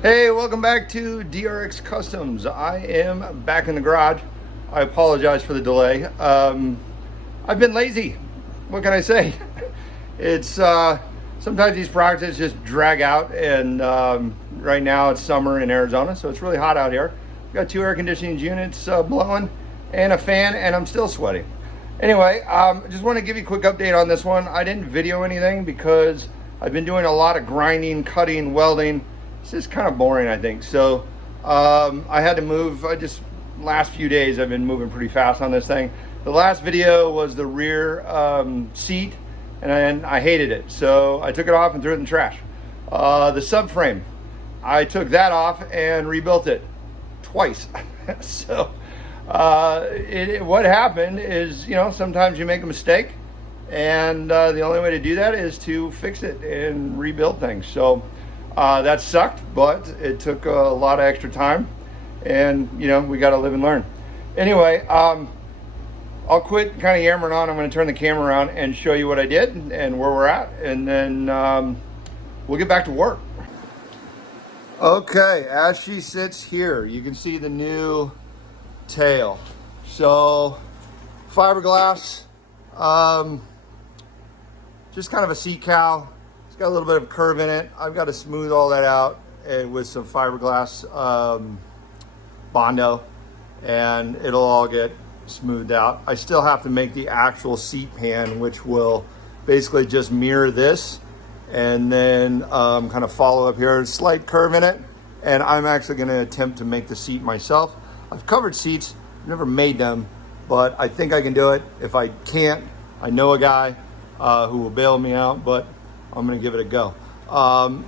Hey, welcome back to DRX Customs. I am back in the garage. I apologize for the delay. I've been lazy. What can I say? It's sometimes these projects just drag out, and right now it's summer in Arizona, so it's really hot out here. I've got two air conditioning units blowing and a fan, and I'm still sweating. Anyway, I just want to give you a quick update on this one. I didn't video anything because I've been doing a lot of grinding, cutting, welding. It's just kind of boring, I think. So I had to move. Last few days I've been moving pretty fast on this thing. The last video was the rear seat, and I hated it. So I took it off and threw it in the trash. The subframe, I took that off and rebuilt it twice. So what happened is, sometimes you make a mistake, and the only way to do that is to fix it and rebuild things. So that sucked, but it took a lot of extra time, and we got to live and learn. Anyway, I'll quit kind of yammering on. I'm going to turn the camera around and show you what I did and where we're at, and then we'll get back to work. Okay, as she sits here, you can see the new tail. So fiberglass, just kind of a seat cowl. Got a little bit of curve in it. I've got to smooth all that out with some fiberglass Bondo, and it'll all get smoothed out. I still have to make the actual seat pan, which will basically just mirror this and then kind of follow up here. Slight curve in it, and I'm actually going to attempt to make the seat myself. I've covered seats, never made them, but I think I can do it. If I can't, I know a guy who will bail me out, but I'm gonna give it a go.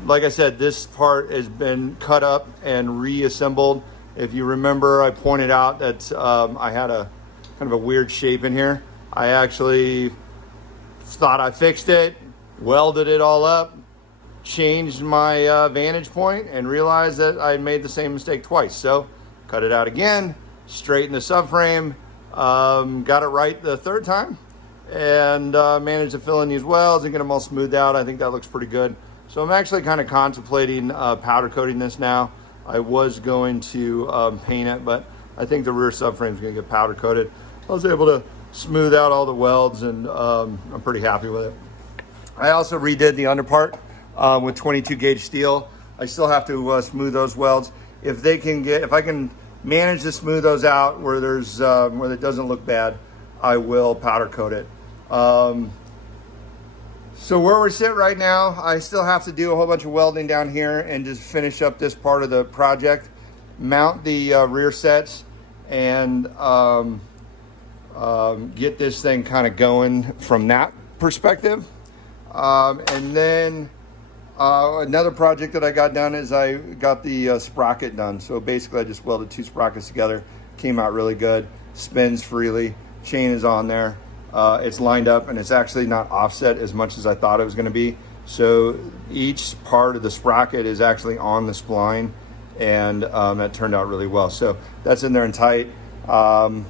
Like I said, this part has been cut up and reassembled. If you remember, I pointed out that I had a kind of a weird shape in here. I actually thought I fixed it, welded it all up, changed my vantage point, and realized that I made the same mistake twice. So cut it out again, straightened the subframe, got it right the third time, and managed to fill in these welds and get them all smoothed out. I think that looks pretty good. So I'm actually kind of contemplating powder coating this now. I was going to paint it, but I think the rear subframe is going to get powder coated. I was able to smooth out all the welds, and I'm pretty happy with it. I also redid the underpart with 22 gauge steel. I still have to smooth those welds. If I can manage to smooth those out where it doesn't look bad, I will powder coat it. So where we sit right now, I still have to do a whole bunch of welding down here and just finish up this part of the project, mount the rear sets, and get this thing kind of going from that perspective. And then another project that I got done is I got the sprocket done. So basically I just welded two sprockets together, came out really good, spins freely. Chain is on there, it's lined up, and it's actually not offset as much as I thought it was going to be. So each part of the sprocket is actually on the spline, and that turned out really well. So that's in there and tight. Sorry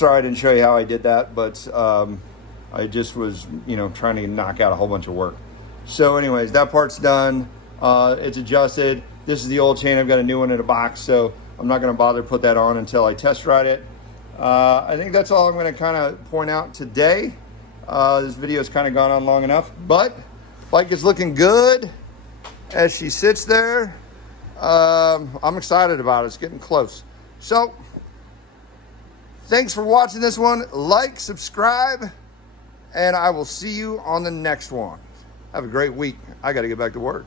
I didn't show you how I did that, but I just was trying to knock out a whole bunch of work. So anyways, that part's done. It's adjusted. This is the old chain. I've got a new one in a box, so I'm not going to bother to put that on until I test ride it. I think that's all I'm going to kind of point out today. This video's kind of gone on long enough, but bike is looking good as she sits there. I'm excited about it. It's getting close. So thanks for watching this one. Like, subscribe, and I will see you on the next one. Have a great week. I got to get back to work.